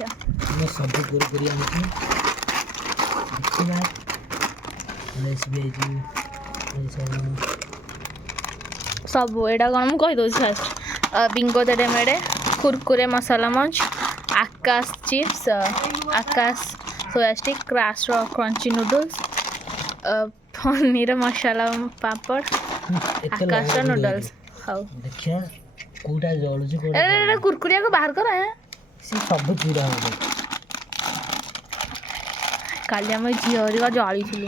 मैं सब कुरकुरी आनी देखिए एसबीआई जी सब एटा कौन मुझे कहीदे fast Bingo Tedhe Medhe Kurkure masala Munch Akash chips Akash soya stick crash crunchy noodles paneer masala papad Akash noodles how देखिए कोटा जळुची अरे कुरकुरिया को बाहर कर सी सब चूड़ा हो काली आम झील जली थी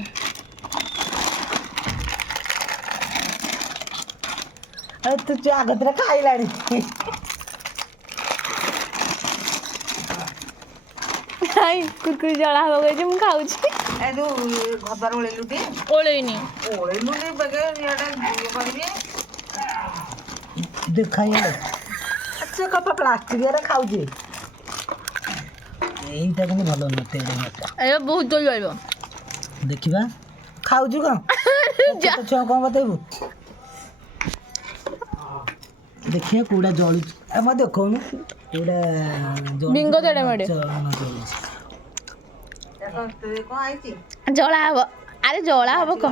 तू आगतरा खाइलानी कुरकुरी जला हो गई मुझे खाऊँ ए जो घरद्वार ओळेलु टी ओळेनी ओळेलु टी बगे एटा करबे देखाइए अच्छा कप प्लास्टिक रे खाऊ जे এইটা কিন্তু ভালো না তেড়ে মাটা ए बहुत जल जाइबो देखिबा खाउजु कौन जा छुआ कौन बतेबू देखिए कूड़ा जलु ए म देखौ न कूड़ा बिंगो तेड़े मेड़े देखो ते को आइची जला हबो अरे जला हबो क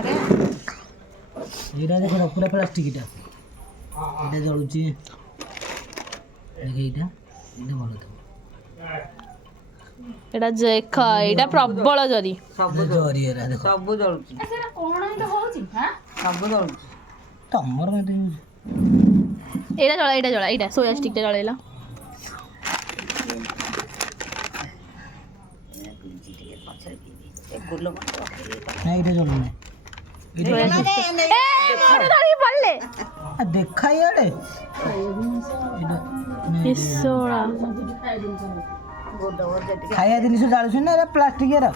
एरा देखो पूरा प्लास्टिक इटा एटा जलुची देखि इटा इटा भलो तो एटा जेखा एटा प्रबल जरी सब जरी एरा देखो सब जळुची एटा कोन ही तो होची हां सब जळुची तमर में एटा जला एटा सोया स्टिक टा जळेला एक गुल्लो नहीं इटा जलु नहीं ए मोर धरी पड़ले देखा यार इसोड़ा गुल्लो जटी खाया जिनिस जालुछ ना एरा प्लास्टिक एरा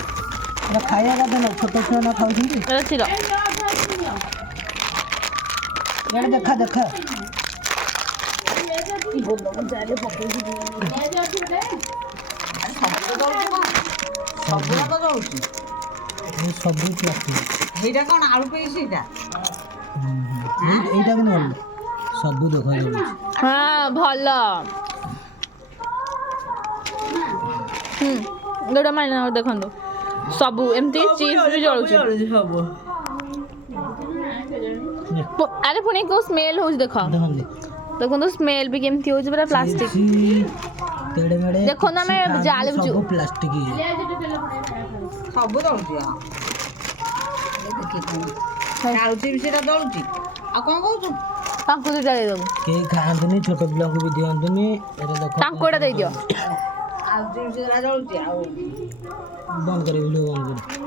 खाया का ना छोट छुआ ना खाउछी एटा छिलो यार देखा देखा सब तो जळुची ये सब प्लास्टिक हेटा कोन आलू पेइस एटा এইটা কিন্তু ভালো সবু দেখা যাচ্ছে हाँ भल गोटा माइना देखो सबू एमती चीज भी जलुची अरे पुणी को स्मेल हो देख ଦେଖନ୍ତି देखो तो स्मेल भी केमती हो पूरा प्लास्टिक ତେଡେ ମେଡେ ଦେଖ ନା ଆମେ ଜାଳିବୁଛୁ। ସବୁ ପ୍ଲାଷ୍ଟିକ सब जळुची आलुची भी सेटा जळुची आ कोन कहू तांको दे जाले दबो କେହି ଖାଆନ୍ତୁନି ଛୋଟ ପିଲାଙ୍କୁ ବି ଦିଅନ୍ତୁନି ଏଟା ଦେଖ तांको एटा दे दियो आलुची भी सेटा जळुची आ ବନ୍ଦ କରିବି ବନ୍ଦ କରିବି